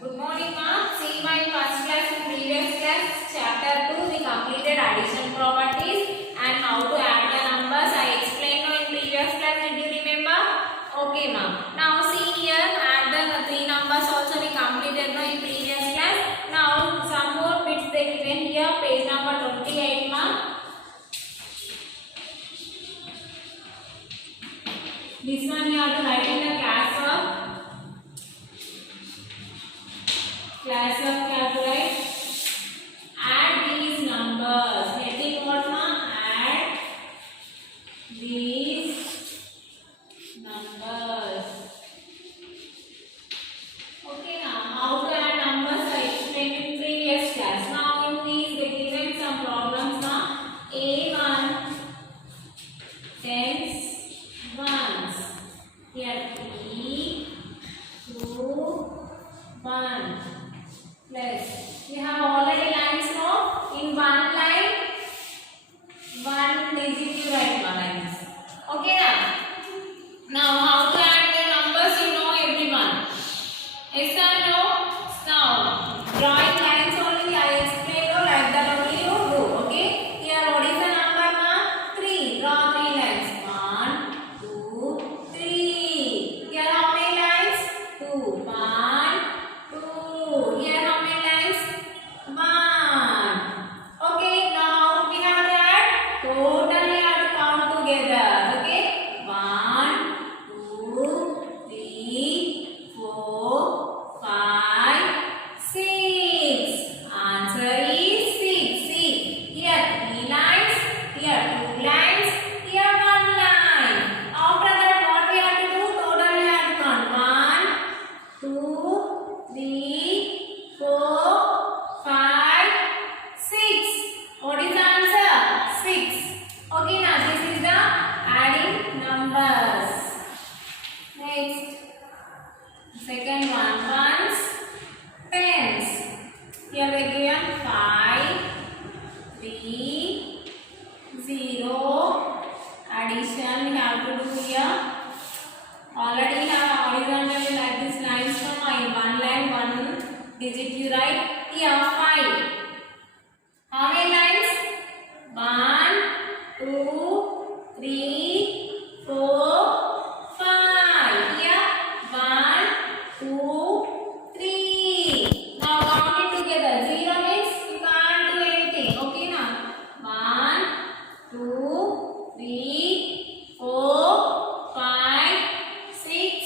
Good morning, ma'am. See my first class in previous class, chapter 2, we completed addition properties and how to add the numbers. I explained in previous class. Did you remember? Okay, ma'am. Now see here, add the three numbers also we completed in previous class. Now some more bits they given here, page number 28, ma'am. This one you have to write in the class work. Class of calculate. Add these numbers. Heading what, ma'am? Add these numbers. Okay, now how to add numbers I explained in previous class. Now in these they given some problems now. A1 tens ones. Here 3, 2, 1. Plus we have already lines now. In one line, one digit you write one like this. Okay now. Now how to add the numbers you know everyone. Yes or no? Now drawing lines only I explain you like that only you do. Okay. Here what is the number now? 3. Draw 3 lines. 1, 2, 3. Here how many lines? 2. 1, 2. Here how many lines? 1. Okay, now we have to add. Totally have to count together. Okay, 1, 2, 3, 4, 5, 6. Answer is 6. See, here 3 lines, here 2 lines, here 1 line. After that, what we have to do? Totally have to count. 1, 2, 3, 4, 5, 6. What is the answer? 6. Okay, now this is the adding numbers. Next, second one, ones, tens. Here we given 5, 3, 0. Addition we have to do here. Already we have horizontal like this lines from in one line, one digit you write. Here 5. How many lines? 1, 2, 3, 4, 5. Here 1, 2, 3. Now count it together. 0 means you can't do anything. Okay now. 1, 2, 3, 4, 5, 6,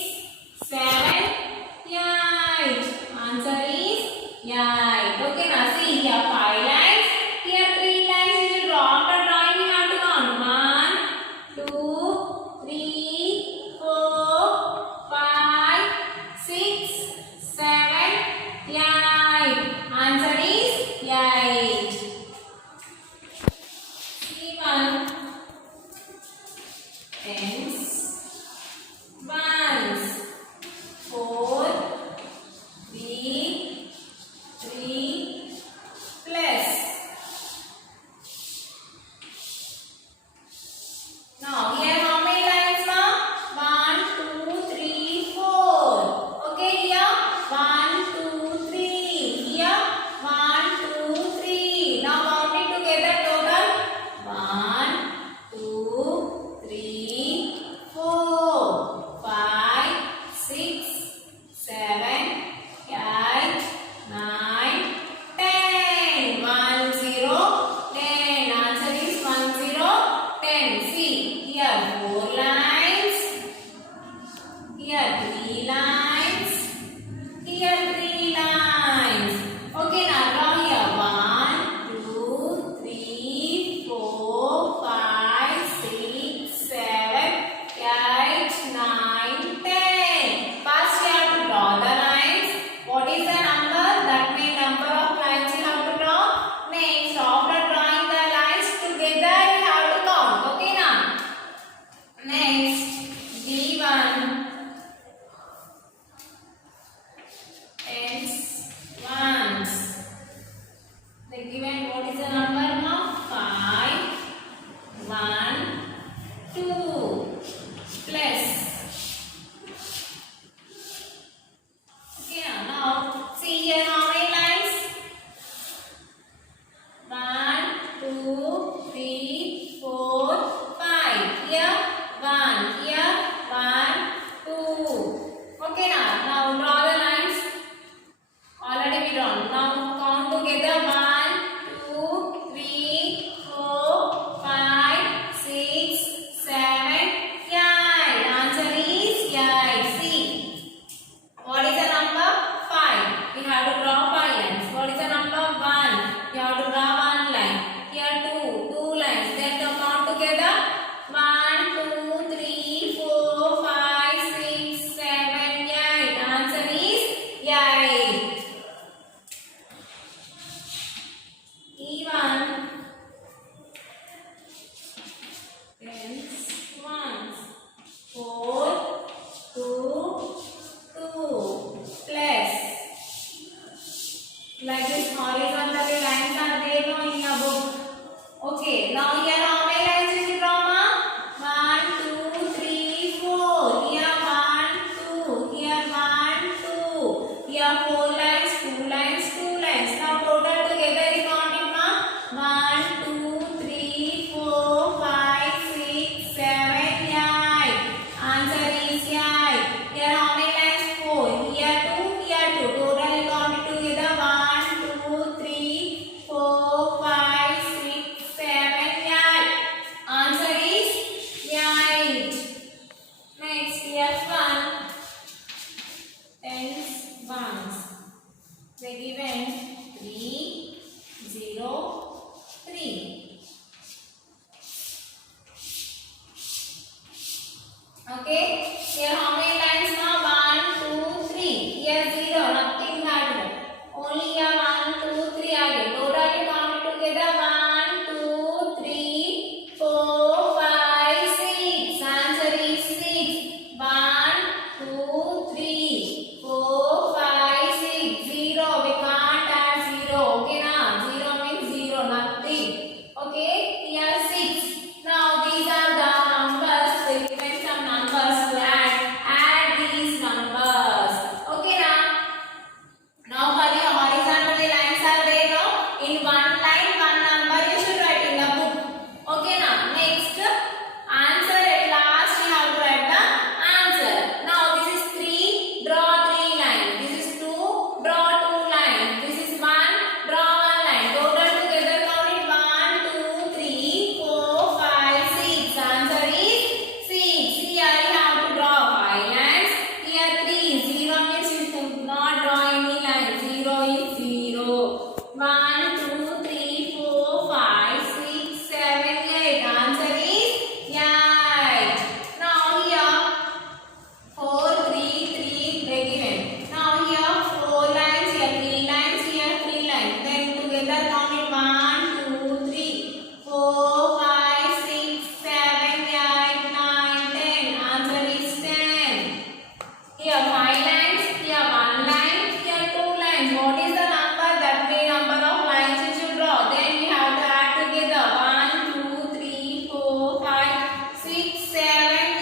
5 lines, here 1 line, here 2 lines. What is the number? That may number of lines you should draw. Then we have to add together. 1, 2, 3, 4, 5, 6, 7,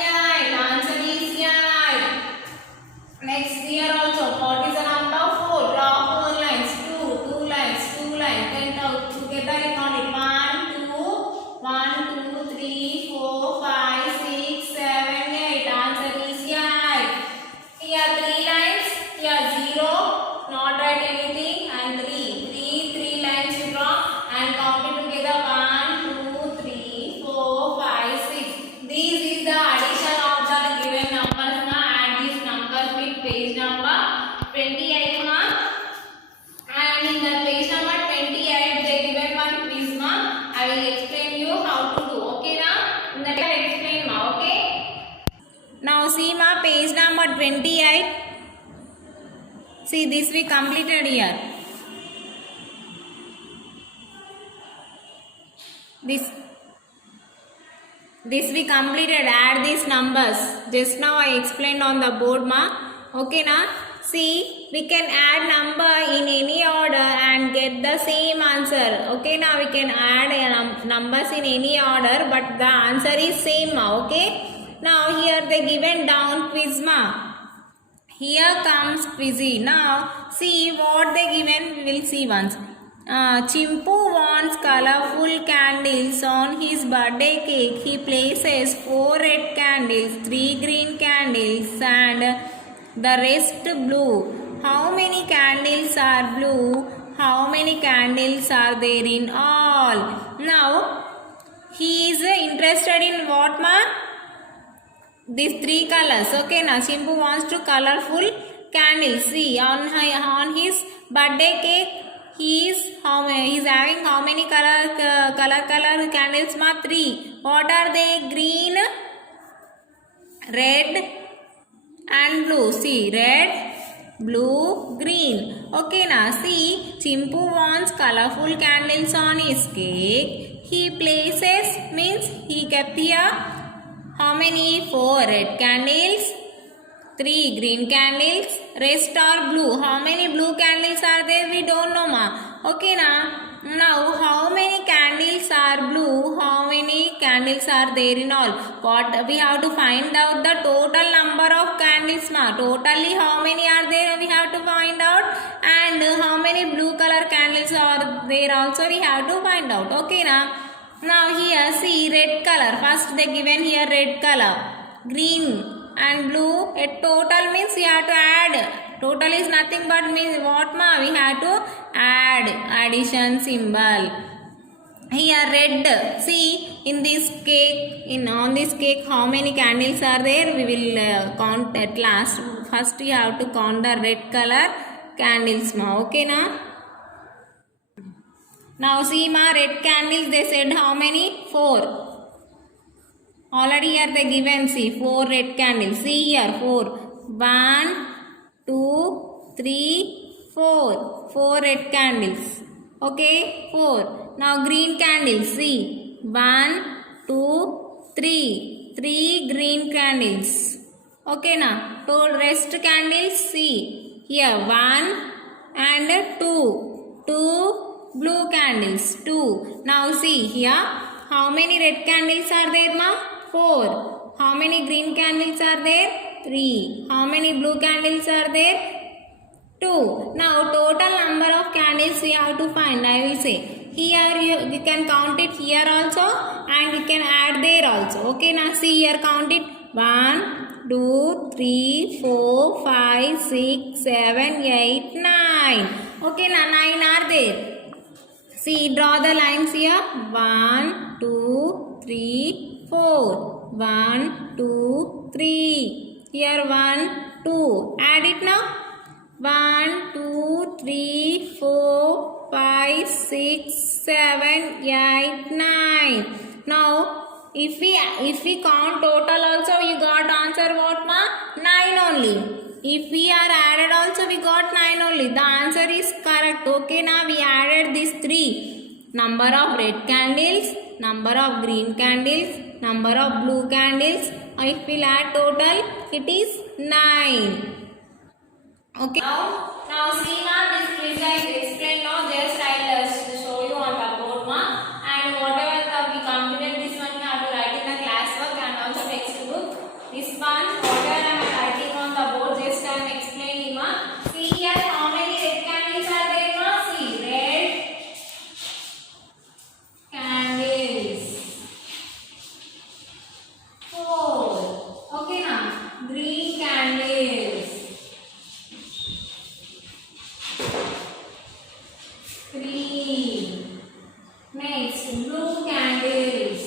8. Answer is 8. Next here also. What is the number? 4. Draw 4 lines. 2 lines, 2 lines. Then together you count it. 1, 2, 3, 4, 5, 6, 7, 8. Answer is 8. Here 3 lines. Here 0. Not write anything. And 3 lines you draw and count it together. 1, 2, 3, 4, 5, 6. This is the addition of the given numbers. Now add these numbers with page number 28. And in the page number 28, they given one quiz. I will explain you how to do. Okay now? In the I explain okay? Now see page number 28. See this we completed here. This we completed. Add these numbers. Just now I explained on the board Okay na? See, we can add number in any order and get the same answer. Okay, now we can add numbers in any order, but the answer is same. Okay. Now here they given down quiz. Here comes quizzy. Now see what they given. We will see once. Chimpu wants colorful candles on his birthday cake. He places 4 red candles, 3 green candles, and the rest blue. How many candles are blue? How many candles are there in all? Now he is interested in what these 3 colors. Okay, now Chimpu wants to colorful candles. See on his birthday cake he is having how many color candles? 3. What are they? Green, red and blue. See, red, blue, green. Okay, now see, Chimpu wants colorful candles on his cake. He places means he kept here how many? 4 red candles, 3 green candles, rest are blue. How many blue candles are there? We don't know Okay now how many candles are blue? How many candles are there in all? What we have to find out the total number of candles Totally how many are there? We have to find out. And how many blue color candles are there also we have to find out. Okay now here see red color. First they given here red color, green and blue. A total means we have to add. Total is nothing but means what we have to add. Addition symbol. Here red. See in this cake, on this cake how many candles are there? We will count at last. First you have to count the red color candles Okay Now see red candles they said how many? 4. Already here they given, see 4 red candles. See here 4. 1, 2, 3, 4. 4 red candles. Okay, 4. Now green candles. See 1, 2, 3. 3 green candles. Okay now. So rest candles. See here 1 and 2. 2 blue candles. 2. Now see here how many red candles are there 4. How many green candles are there? 3. How many blue candles are there? 2. Now total number of candles we have to find. I will say here we can count it here also and we can add there also. Okay, now see here count it. 1, 2, 3, 4, 5, 6, 7, 8, 9. Okay, now 9 are there. See, draw the lines here. 1, 2, 3, 4. 1, 2, 3. Here 1, 2. Add it now. 1, 2, 3, 4, 5, 6, 7, 8, 9. Now, if we count total also, we got answer what 9 only. If we are added also, we got 9 only. The answer is correct. Okay, now we added these 3. Number of red candles, number of green candles, number of blue candles. If we add total, it is 9. Okay. Now see ma, this quiz I explained now. Just I'll show you on the board ma, and whatever we completed this one, you have to write in the classwork and also textbook. This one, whatever I am writing on the board, just I am explaining ma. See here, how many red candles are there ma? See, red candles. 4. Okay na. Green candles. 3. Next, blue candles.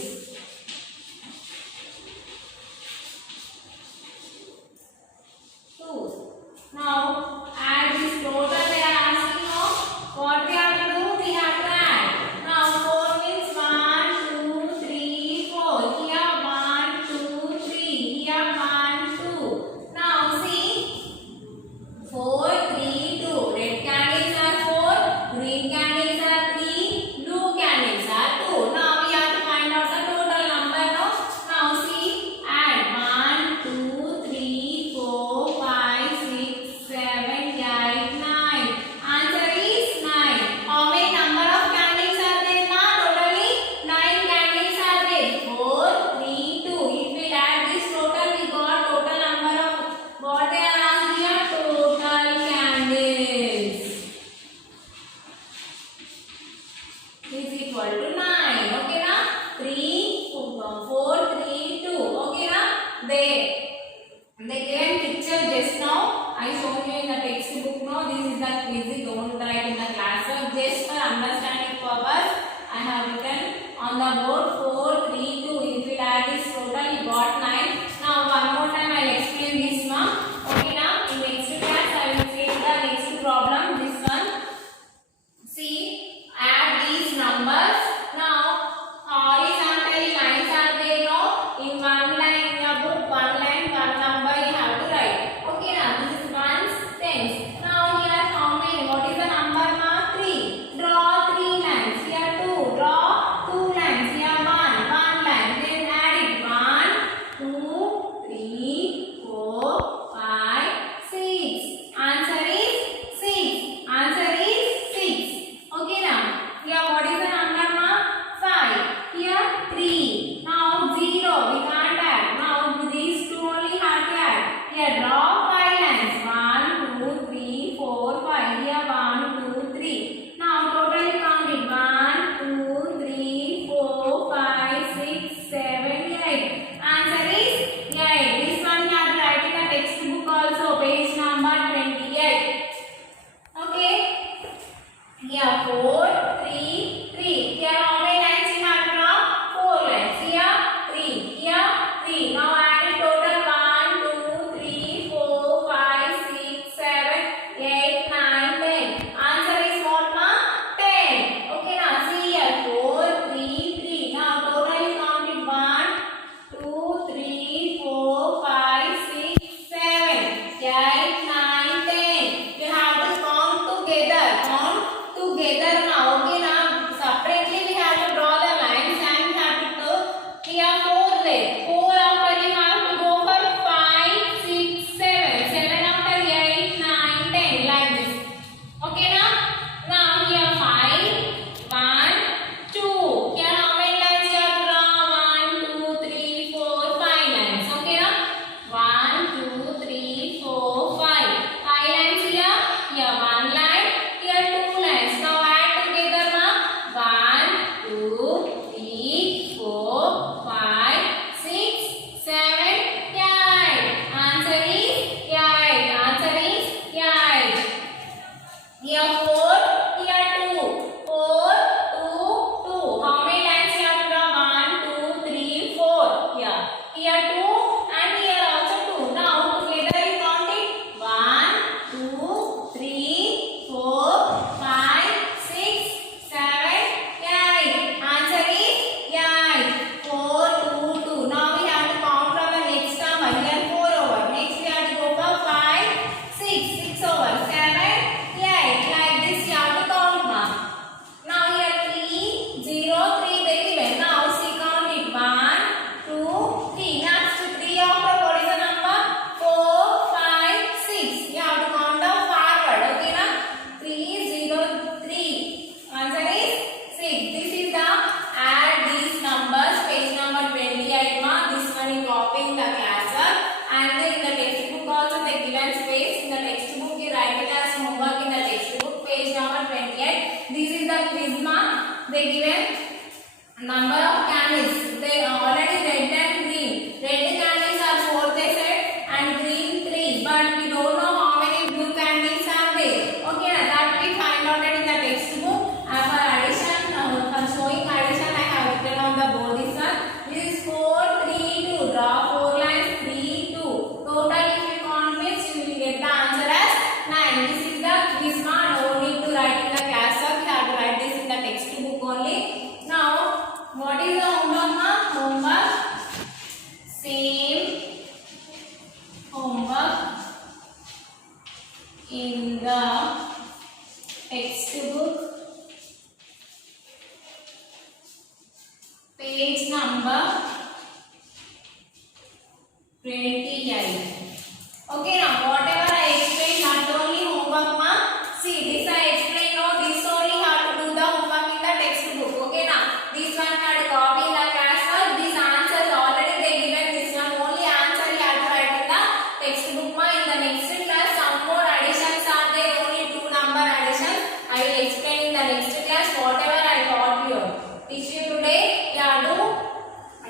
2. Now, add this total they are asking now. What we have to do? We have to add. Now, 4 means 1, 2, 3, 4. Here 1, 2, 3. Here 1, 2. Now, see. 4, 3, 2. Red candles are 4. Green candles are 3. Blue candles are 2. Now, we have to find out the total number now. Now, see. Add 1, 2, 3, 4, 5, 6, 7, 8, 9. Answer is 9. How many number of candles are there now? Totally 9 candles are there. 4, 3, 2. If we add this total, we got total number of what they are asked here? Total candles is equal to 9. Okay na? 3, 4, 3, 2. Okay na? They gave picture just now. I showed you in the textbook now. This is the quiz. Don't write in the classwork. Just for understanding purpose, I have written on the board 4, 3, 2. If we add this total, you got 9. Now one more time I will explain this one. Okay now? In next class I will say the next problem. This one. See, add these numbers. Now, horizontally lines are there now. In one line in your book, one line, one number you have to write. Okay now, this is ones, tens. Now here how many? What is the number now? 3. Draw 3 lines. Here 2. Draw 2 lines. Here 1. they given number of candles. They already red and green. Red candles are 4 they said and green 3. But we don't know how many blue candles are there. Okay, that we find out in the textbook. And for addition, for showing addition, I have written on the board this one. This is 4, 3, 2. Draw 4 lines 3, 2. Total if you count means you will get the answer as 9. This is the quiz mark. No need to write in the class work. You have to write this in the textbook only. Now, what is the homework, ma? Homework. Same homework in the textbook. Page number 28. Okay, now whatever I explained, not only homework, ma. See, this I explained. Now this only have to do the homework in the textbook. Okay, now this one had to copy in the class work. These answers already they given. This one only answer you have to write in the textbook, ma. In the next class, some more additions are there. Only 2 number additions. I will explain in the next class whatever I taught you. Teach you today. You have to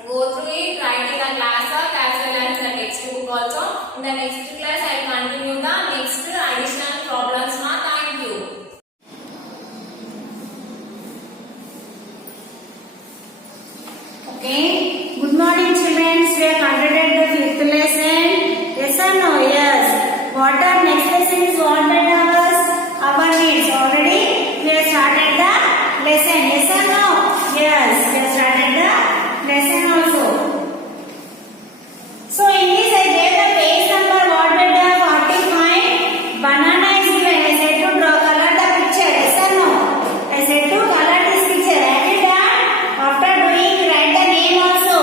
go through it, write in the class work as well as the textbook also. In the next class, I will continue the next additional problems. Ma. Thank you. Okay. Good morning, children. We have completed the 5th lesson. Yes or no? Yes. What are next lesson is wanted of us? Our needs. Already we have started the lesson. Yes or no? Yes. We have started the lesson also. So in this I gave the page number what we have 45. Banana is given. I said to draw color the picture. Yes or no? I said to color this picture. Have you done? After doing write the name also.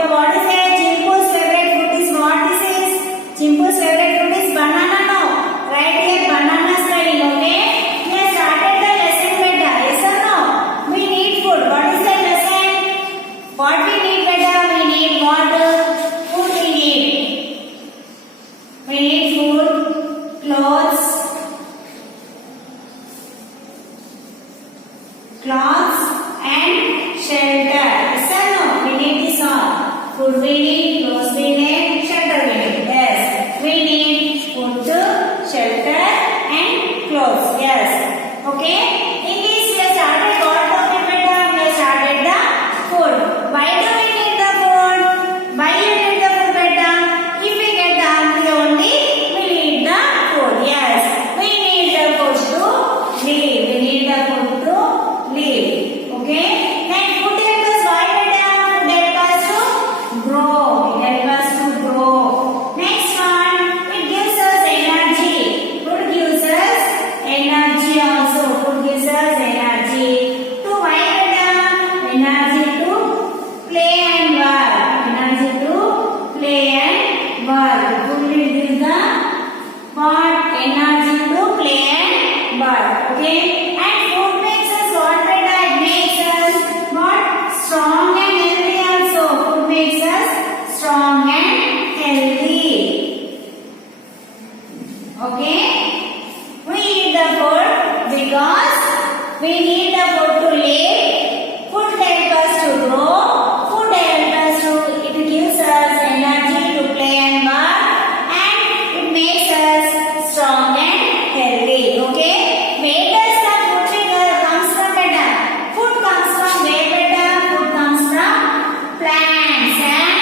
Yeah, what is it? Chimpu's favorite food is what this is? Chimpu's favorite food is banana. No. Right here banana spelling. Okay. We have started the lesson beta. Yes or no? We need food. What is the lesson? What we need beta? We need water. Food we need. We need food, clothes, and shelter. Yes or no? We need this all. Food we need, clothes we need, shelter we need. Yes. We need food, shelter and clothes. Yes. Okay. In this we have started what topic beta? We have started the food. Why do we need the food? Why you need the food beta? If we get the answer only, we need the food. Yes. We need the food to live. We need the food to live. Okay. Then food helps us why beta? Food helps us to grow. It helps us to grow. Next one, it gives us energy. Food gives us energy also. Food gives us energy. To why beta? Energy to play and work. Energy to play and work. Food will give the what? Energy to play and work. Okay. And food makes us what beta? It makes us what? Strong and healthy also. Food makes us strong and healthy. Okay. We eat the food because we need the food to live. Food helps us to grow. Food helps us to, it gives us energy to play and work. And it makes us strong and healthy. Okay. Where does the food figure comes from beta? Food comes from where beta? Food comes from plants and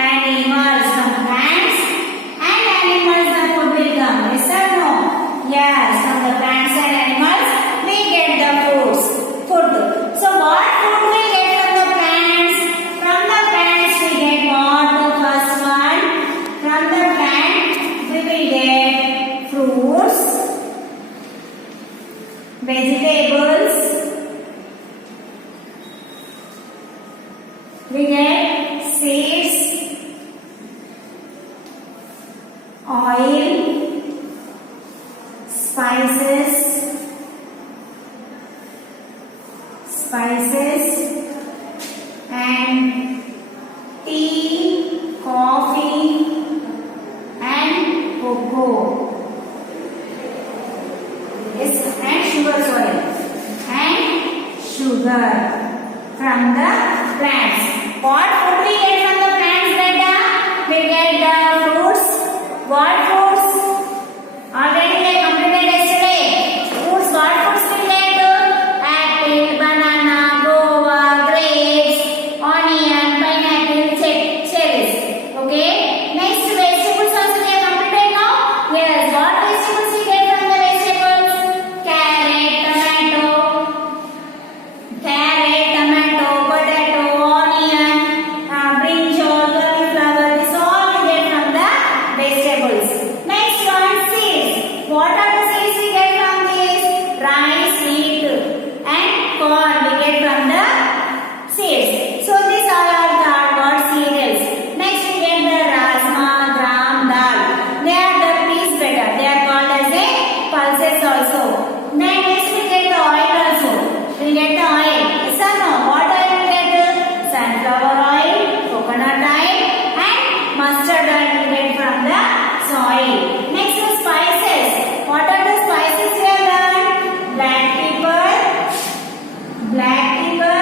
animals. From plants and animals the food will come. Yes or no? Yes. From the plants and animals we get the foods. Food. So what food we get from the plants? From the plants we get what? The first one. From the plant we will get fruits, vegetables, we get seeds, oil, spices and tea, coffee and cocoa. Yes, and sugar, sorry, and sugar. sugar from the plants. What food we get from the plants, beta? We get the fruits. What fruits? Already we completed yesterday. Fruits, what fruits we get? Apple, banana, guava, grapes, onion, pineapple, cherries. Okay. Next, vegetables also we have completed now. Yes. What vegetables we get from the vegetables? Carrot, tomato, potato, onion, brinjal, cauliflower. This all we get from the vegetables. Next one, seeds. What are the seeds we get from this? Rice, wheat, and corn we get from the seeds. So these all are called cereals. Next we get the rasma, gram, dal. They are the peas beta. They are called as a pulses also. Next we get the oil also. We get the oil. Yes or no? What oil we get? Sunflower oil, coconut oil, and mustard oil we get from the soil. Next is spices. What are the spices we have learned? Black pepper,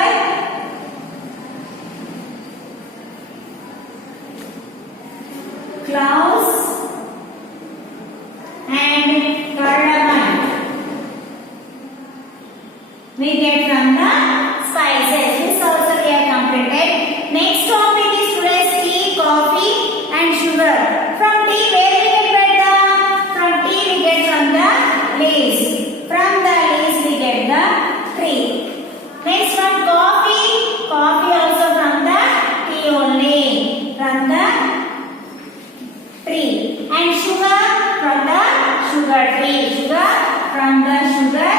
cloves, and cardamom. We get from the spices. This also we have completed. Next topic is today's tea, coffee, and sugar. From tea, where we get beta? From tea we get from the leaves. From the leaves we get the tree. Next one, coffee. Coffee also from the tea only. From the tree. And sugar from the sugar tree. Sugar from the sugar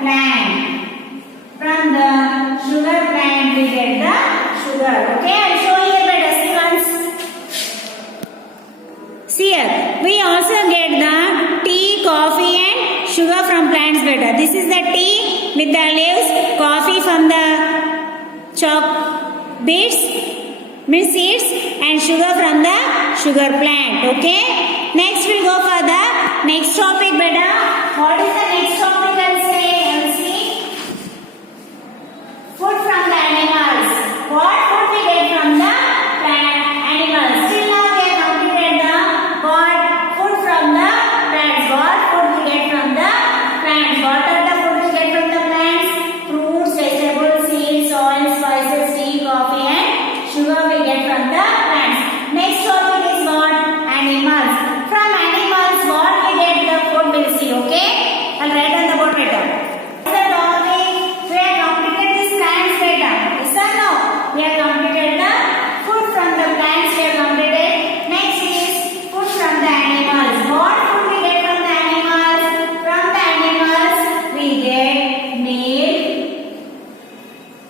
plant. From the sugar plant we get the sugar. Okay, I'll show you better. See once. See here, we also get the tea, coffee, and sugar from plants better. This is the tea with the leaves, coffee from the beets, means seeds, and sugar from the sugar plant. Okay. Next we'll go for the next topic better. What is the next topic? I'll say. Food from the animals. What food we get from the animals? Till now we have completed the food from the plants. What food we get from the plants? What are the food we get from the plants? Fruits, vegetables, seeds, oil, spices, tea, coffee, and sugar we get from the plants. Next topic is what? Animals. From animals, what we get the food we'll see. Okay? I'll write on the board later. We have completed the food from the plants. We have completed. Next is food from the animals. What food we get from the animals? From the animals we get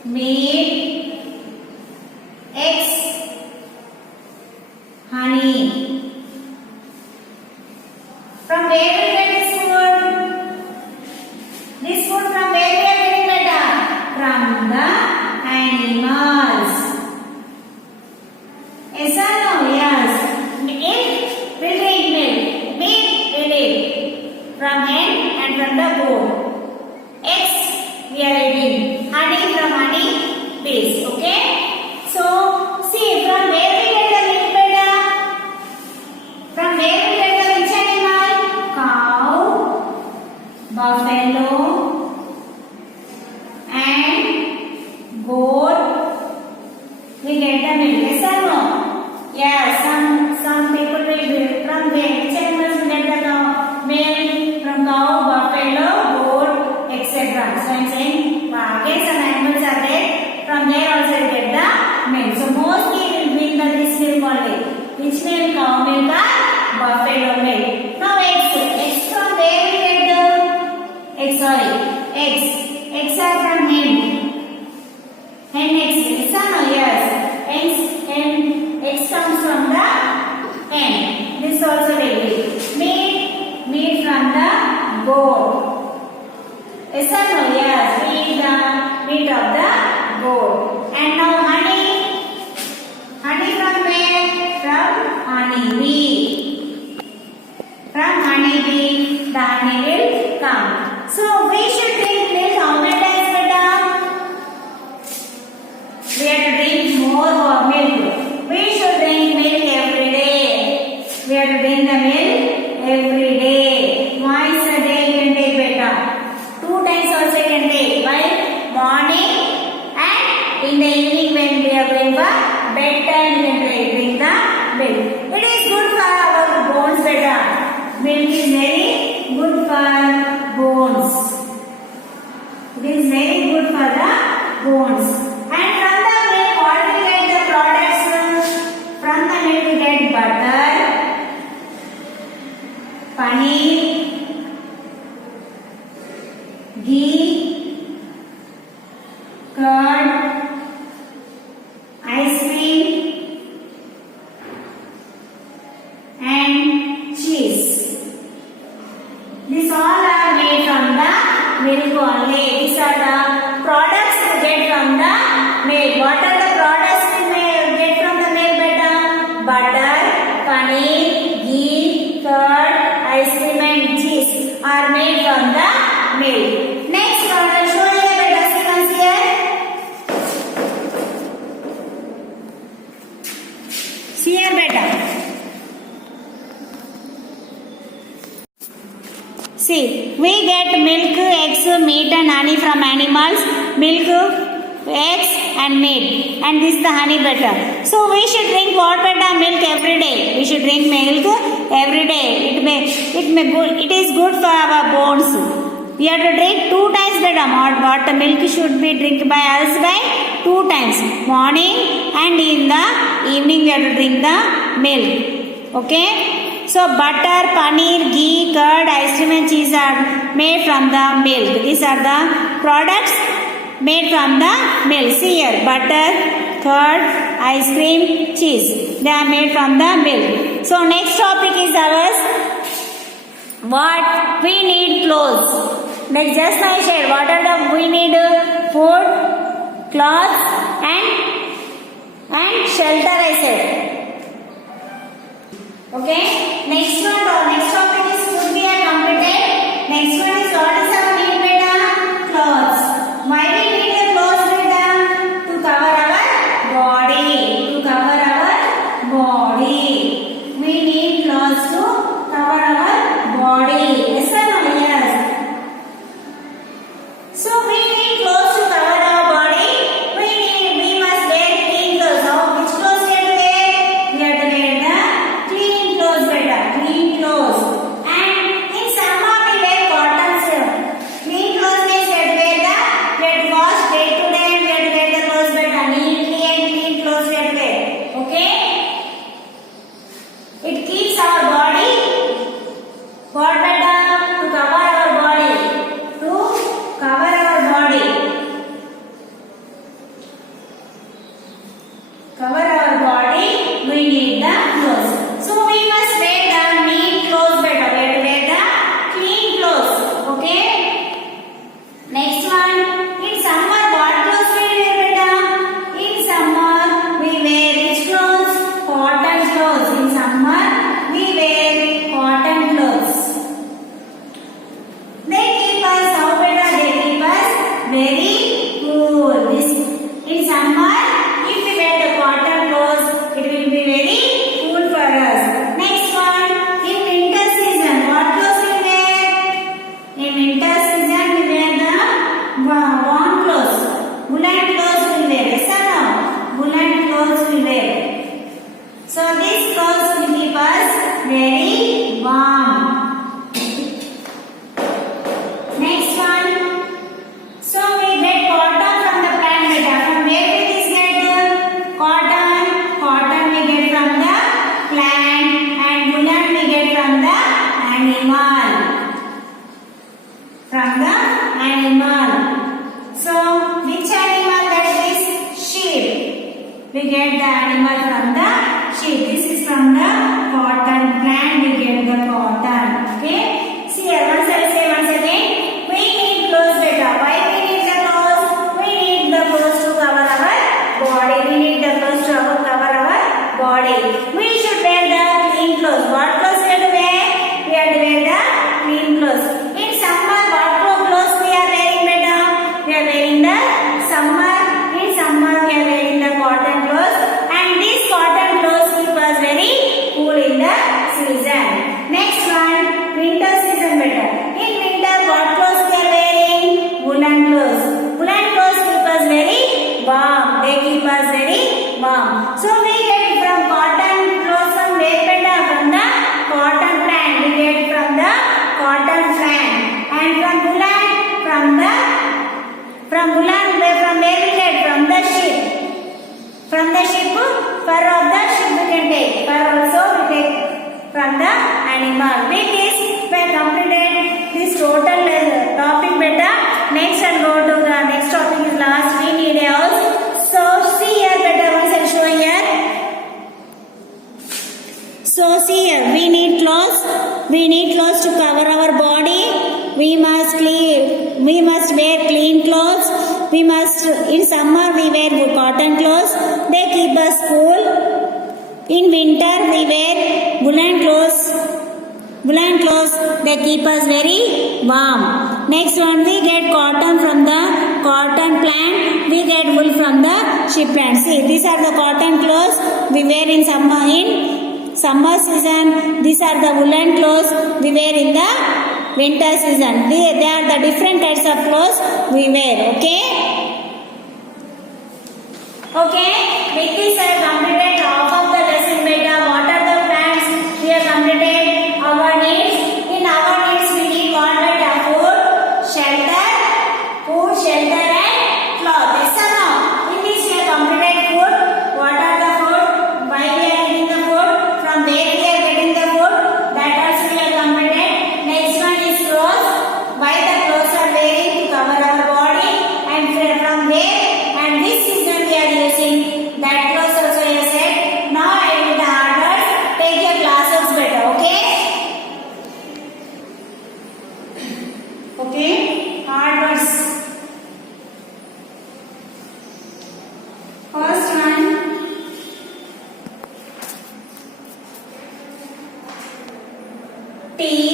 meat, eggs, honey. From where we get this food? This food from where we are getting it? From the animals. Yes or no? Yes. It will drink milk. Meat will eat from hen and from the goat. Eggs we are eating. Honey from honey bees. Okay. So see, from where we get the milk beta? From where we get the which animal? Cow, buffalo, and goat. We get the milk. Yes or no? Yeah, some people will get from where? Which animals we get the milk? From cow, buffalo, goat, etc. So I'm saying, again some animals are there. From there also we get the milk. So mostly we will bring this milk only. Which milk? Cow milk or buffalo milk. Now eggs. Eggs from where we get the eggs? Eggs are from hen. Hen eggs. Yes or no? Yes. Eggs comes from the hen. This also will be. Meat from the goat. Yes or no? Yes. We eat the meat of the goat. And now honey. Honey from where? From honey bee. From honey bee, the honey will come. So we should drink milk how many times, beta? morning and in the evening when we are going for bedtime we can drink the milk. It is good for our bones, beta. Milk is very good for bones. It is very good for the bones. And from the milk, what we get the products? From the milk we get butter, paneer, ghee, curd, ice cream, and cheese. These all are made from the milk only. These are the products we get from the milk. What are the products we may get from the milk, beta? Butter, paneer, ghee, curd, ice cream and cheese are made from the milk. Next product, show here, beta. See here. See here, beta. See, we get milk, eggs, meat and honey from animals. Milk, eggs and meat. And this is the honey butter. So we should drink what, beta? Milk every day. We should drink milk every day. It is good for our bones. We have to drink 2 times, beta. What the milk should be drink by us by 2 times. Morning and in the evening we have to drink the milk. Okay. So butter, paneer, ghee, curd, ice cream and cheese are made from the milk. These are the products made from the milk. See here, butter, curd, ice cream, cheese. They are made from the milk. So next topic is ours. What we need clothes. Like just I said, what are the we need? Food, clothes and shelter I said. Okay, next topic is food we are completed. Next one is what is our need, beta? Clothes. Why we need the clothes, beta? To cover our body. To cover our body. We need clothes to cover our body. Yes or no? Yes. So we need clothes to cover our body. We must wear clean clothes. Now which clothes we have to wear? We have to wear the clean clothes, beta. Clean clothes. And in summer we wear cotton silk. Clean clothes means we have to wear the, we have to wash day to day and we have to wear the clothes, beta. Neatly and clean clothes we have to wear. Okay? It keeps our body, what, beta? To cover our body. To cover our body. Cover our body, we need the clothes. So we must wear the neat clothes, beta. We have to wear the clean clothes. Okay? Next one. In summer, what clothes we wear, beta? In summer, we wear which clothes? Cotton clothes. In summer, we wear cotton clothes. They keep us how, beta? They keep us very cool. In summer, if we wear the cotton clothes, it will be very cool for us. Next one, in winter season, what clothes we wear? In winter season, we wear the warm clothes. Woolen clothes we wear. Yes or no? Woolen clothes we wear. So these clothes will keep us very warm. Next one. So we get cotton from the plant, beta. From where we get cotton? Cotton we get from the plant and woolen we get from the animal. From the animal. So which animal that is? Sheep. We get the animal from the sheep. This is from the cotton plant we get the cotton. Okay. See here once I say once again. We need clothes, beta. Why we need the clothes? We need the clothes to cover our body. We need the clothes to cover our body. We should wear the clean clothes. What clothes we have to wear? We have to wear the clean clothes. In summer, what clothes we are wearing, beta? We are wearing the summer. In summer, we are wearing the cotton clothes. And these cotton And from Bulan, from Bulan, from where we get? From the ship. From the ship, fur of the ship we can take. Fur also we take from the animal. With this, we have completed this total topic beta. Next and go to the next topic is last. We need a house. So see here beta, once I'll show here. So see here, we need clothes. We need clothes to cover our body. We must wear clean clothes. We must, in summer we wear cotton clothes. They keep us cool. In winter we wear woolen clothes. Woolen clothes, they keep us very warm. Next one, we get cotton from the cotton plant. We get wool from the sheep plant. See, these are the cotton clothes we wear in summer. In summer season, these are the woolen clothes we wear in the winter season. They are the different types of clothes we wear. Okay? Okay. With this I have completed half of the lesson beta. What are the plants? We have completed our needs. In our needs we need what beta? Food, shelter, and cloth. Yes or no? In this we have completed food. What are the food? Why we are getting the food? From where we are getting the food? That also we have completed. Next one is clothes. Why the clothes are wearing? To cover our body. And from where and which season we are using. That clothes also you said. Now I will the hard words. Take your classes better. Okay? Okay? Hard words. First one. Tea.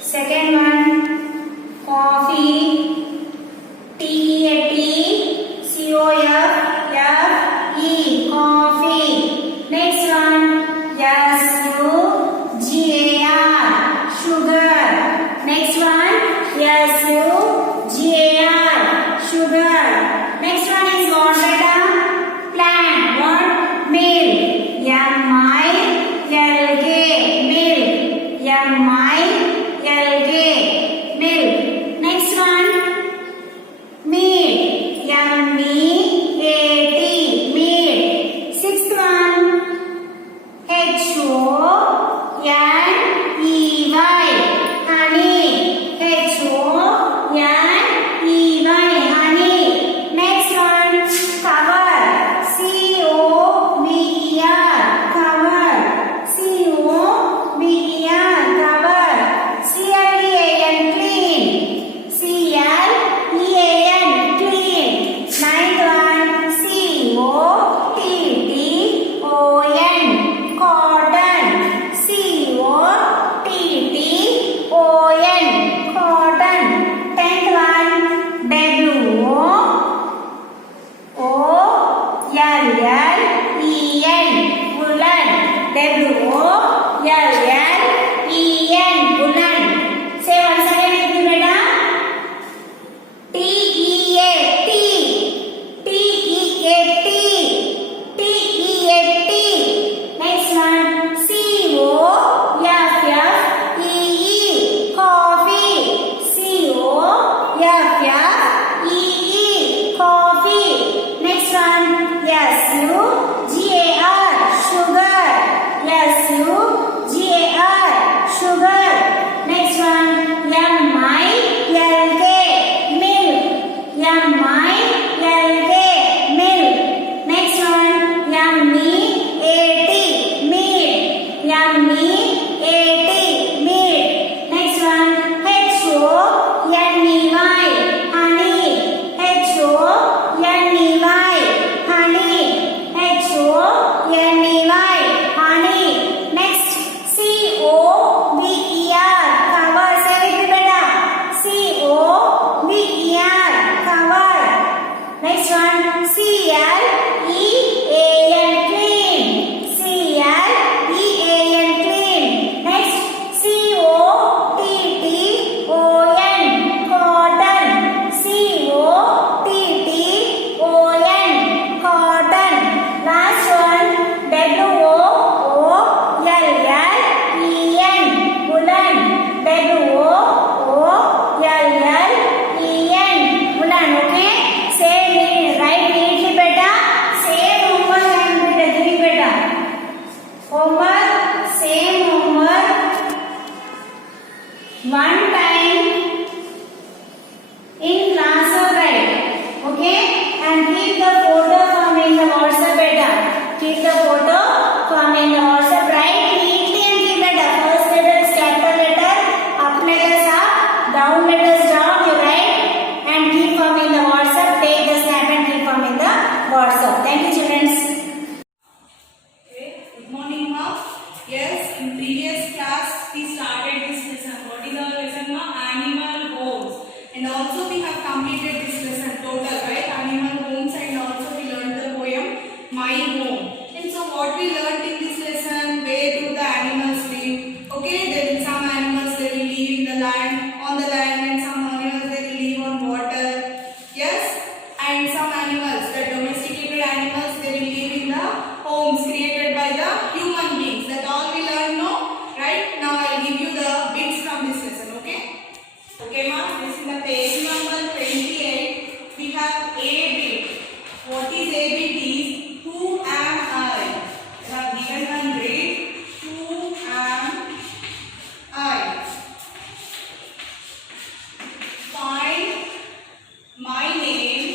Second one, coffee. T-E-A-T, C-O-F-F-E, coffee. Next one, S-U-G-A-R, sugar. Next one, S-U-G-A-R, sugar. Next one is what beta? Plant. What? Milk. M-I-L-K, milk. M-I-L-K, milk. Next one, one time in class or write. Okay, and keep the photo form in the WhatsApp beta. Keep the photo form in the WhatsApp. Write neatly and keep letter. First letter is capital letter, up letters up, down letters down. You write and keep form in the WhatsApp. Take the snap and keep form in the WhatsApp. Thank you, children. Okay, good morning, ma. Yes, in previous class we started this lesson. What is our lesson, ma? Animal homes. And also we have completed this lesson total, right? Animal homes, and also we learned the poem My Home. And so what we learned in this lesson, where do the animals live? Okay, there is some animals they will live in the land, on the land, and some animals they will live on water. Yes, and some animals, the domesticated animals, they will live in the homes created by the human beings. That all we learn now, right? Now I'll give you the bits from this lesson, okay? Okay, ma'am, this is the page number 28. We have A bit. What is A bit is, who am I? I have given one read. Who am I? Find my name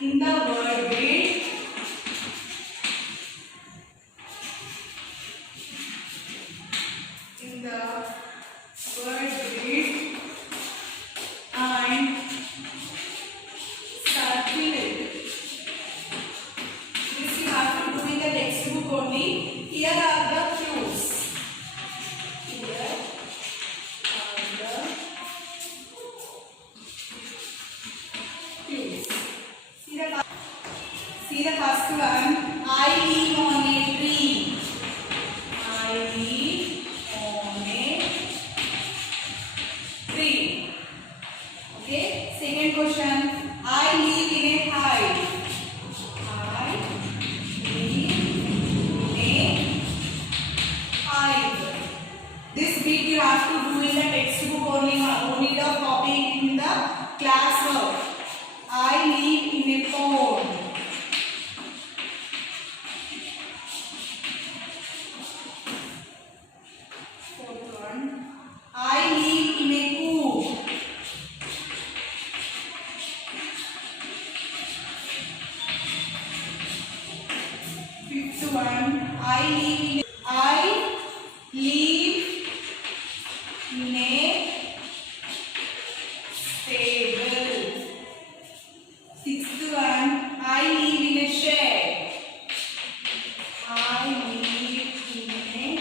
in the word bit. In the word bit and circle it. This you have to do in the textbook only. Here are the clues. Here are the clues. See the first one. I live on a tree. I live on a tree. Okay. Second question. I live in a hive. I live in a hive. This bit you have to do in the textbook only. No need of copying in the classwork. I live in a pond. Fourth one. I live in a coop. Fifth one. I live in a stable. Sixth one. I live in a shed. I live in a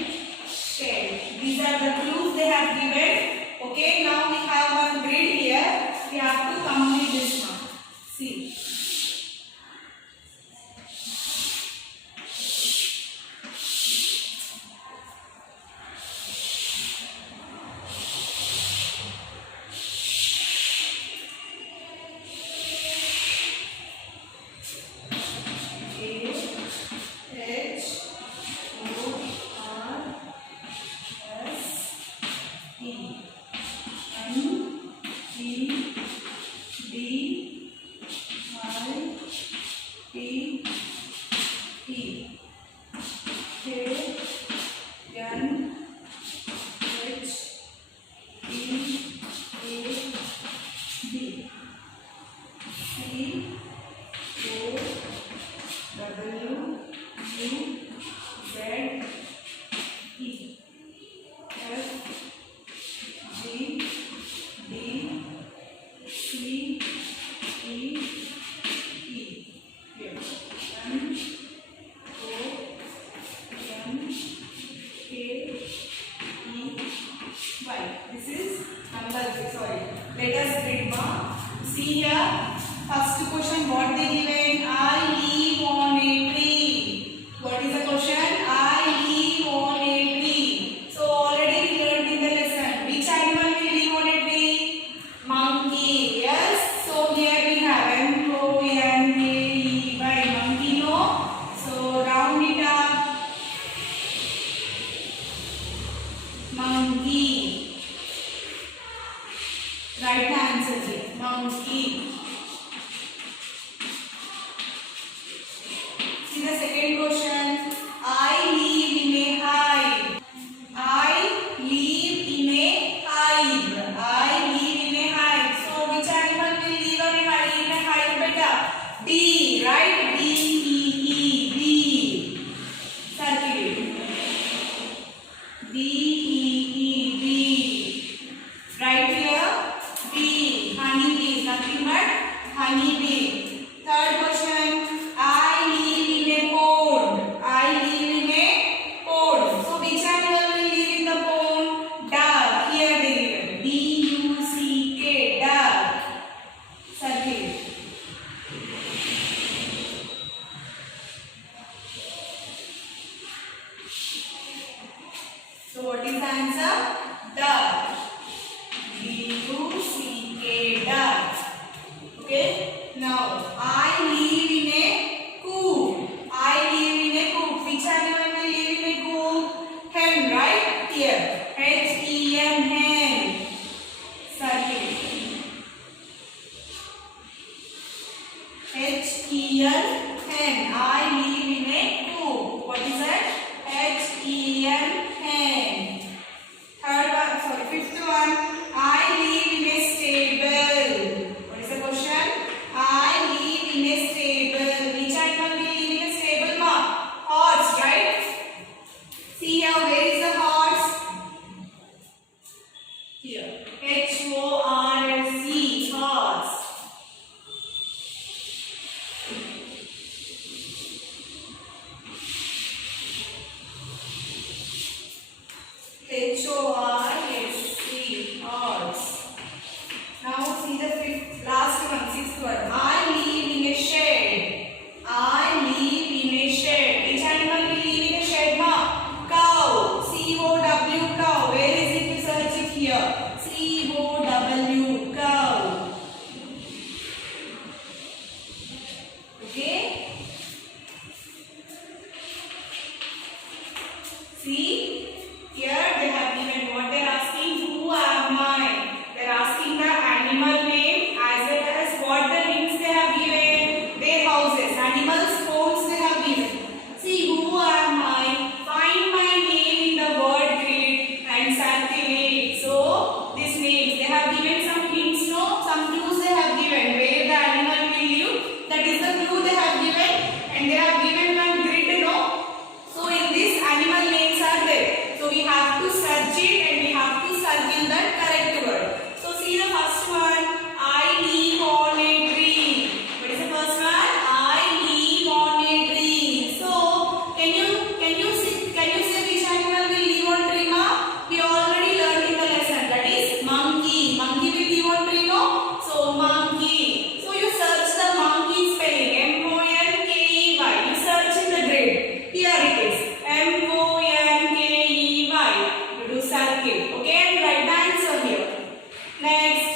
shed. These are the clues they have given. Okay, now we have one grid here. We have to complete this one. See. Let us read ma. See here, first question what they given? I live on a tree. What is the question? I live on a tree. So already we learned in the lesson. Which animal will live on a tree? Monkey. Yes. So here we have M-O-N-K-E-Y. Monkey no. So round it up. Monkey. Right answer here. Monkey. See the second question. I live in a what is the answer? Duck. D-U-C-K, duck. Okay. Now, I live in a coop. I live in a coop. Which animal will live in a coop? Hen, right? Here. H-E-N, hen. Circle. H-E-N, hen. I live in a coop. What is that? H-E-N, hen. Third one, sorry, fifth one. I live in a stable. What is the question? I live in a stable. Which animal will live in a stable, ma? Horse, right? See here, where is the horse? Here. H-O-R-S-E, horse. H-O-R-S-E, horse. Now see the last one, sixth one. I live in a shed. I live in a shed. Which animal will live in a shed, ma? Cow. C-O-W, cow. Where is it? You search it here. C-O-W, cow. Okay. See? Here they have given what they are asking. Who am I? They are asking the animal name as well as what the hints they have given. Their houses, animals' homes they have given. See, who am I? Find my name in the word grid and circulate. So these names they have given some hints, no? Some clues they have given where the animal will live. That is the clue they have given, and they have given one grid, no? So in this animal names are there. So we have to search it and we have to circle the correct word. So see the first one. I live on a tree. What is the first one? I live on a tree. So can you say which animal will live on tree, ma? We already learned in the lesson. That is monkey. Monkey will live on tree, no? So monkey. So you search the monkey spelling. M-O-N-K-E-Y. You search in the grid. Here it is. M-O-N-K-E-Y. You do circle. Okay, and write the answer here. Next,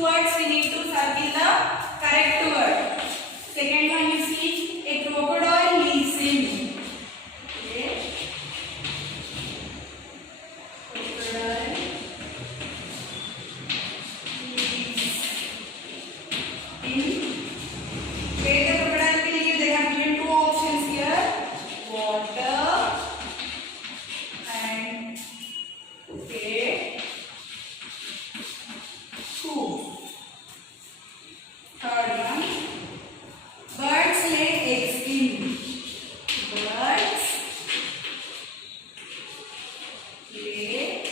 two words we need to circle the correct word. Second one you see a crocodile lives in. Okay. Crocodile lives in. Where the crocodile will live, they have given two options here. Water and okay. Food. Third one. Birds lay eggs in. Birds lay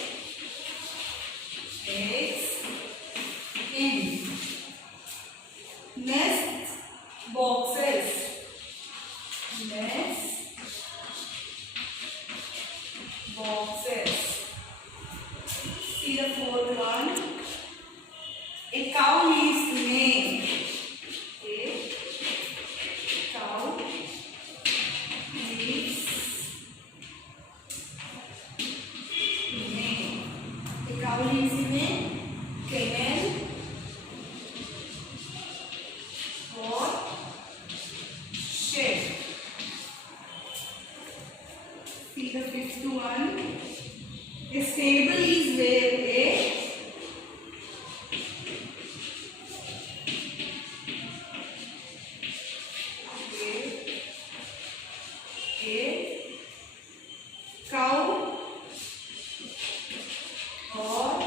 eggs in. Nest boxes. Nest boxes. See the fourth one. A cow leaves May. A cow leaves May. A cow leaves May. Kennel. Or shed. See the fifth one. A stable is where a cow or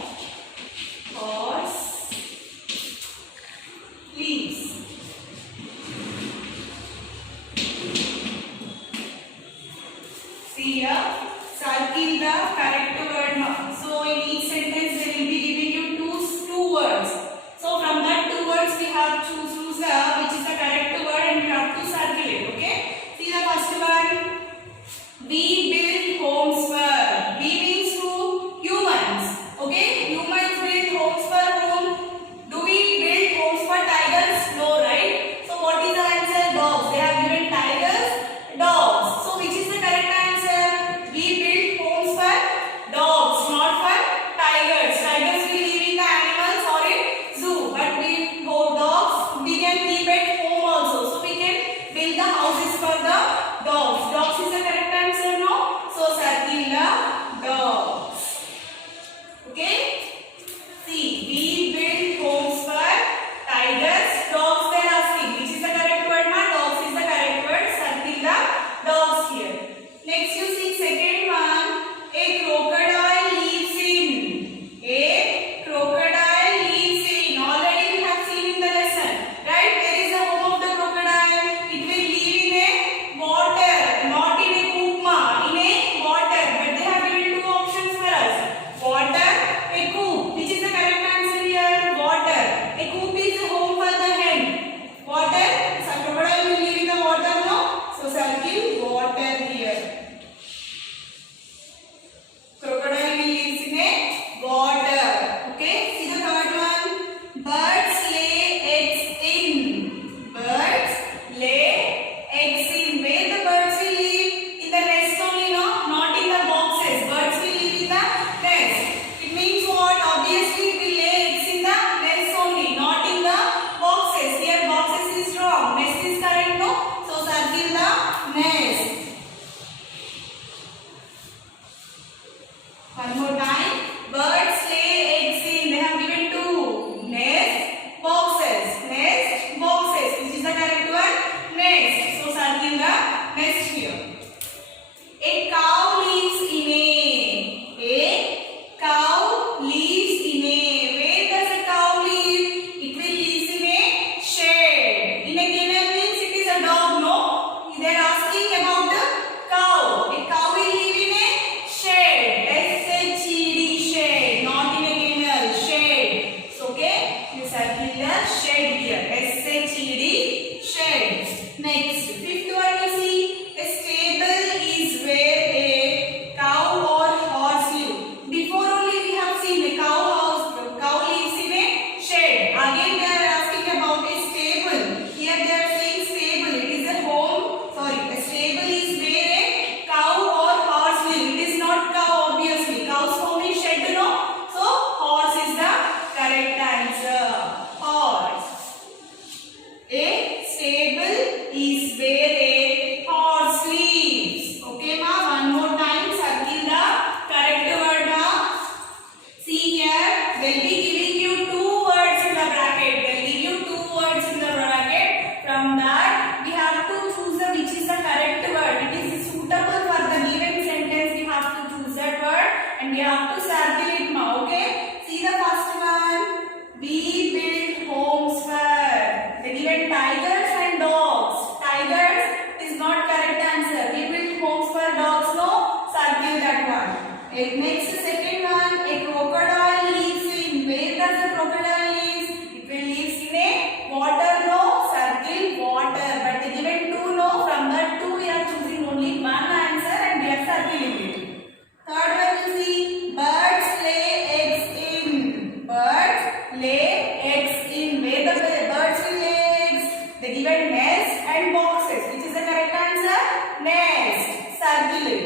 lay eggs in. Where the birds will lay eggs? They given nest and boxes. Which is the correct answer? Nest. Circle it.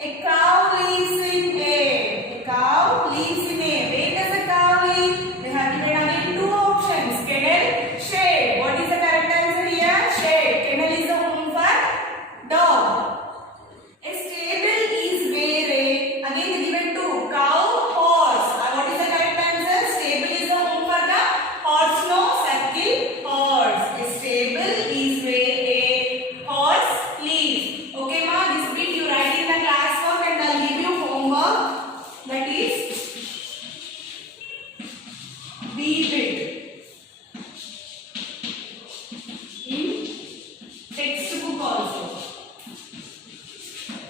A cow lives in A. A cow lives in A. Where does the cow live? They have given again two options. Kennel, shed. What is the correct answer here? Shed. Kennel is the home for dog. A stable is where A. Again they given two. Cow, horse. What is the correct answer? Stable is the home for the horse. No, circle horse. A stable is where a horse lives. Okay, ma. This bit you write in the classwork and I'll give you homework. That is B bit in textbook also.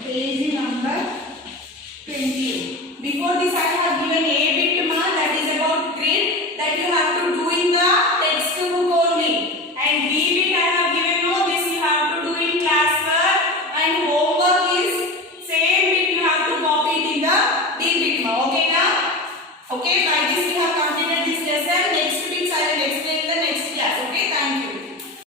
Page number 20. Before this I have given A bit ma, that is about grid that you have to do in the textbook only. And B bit I have given no, this you have to do in classwork, and homework is same bit you have to copy it in the B bit ma. Okay na? Okay, by this we have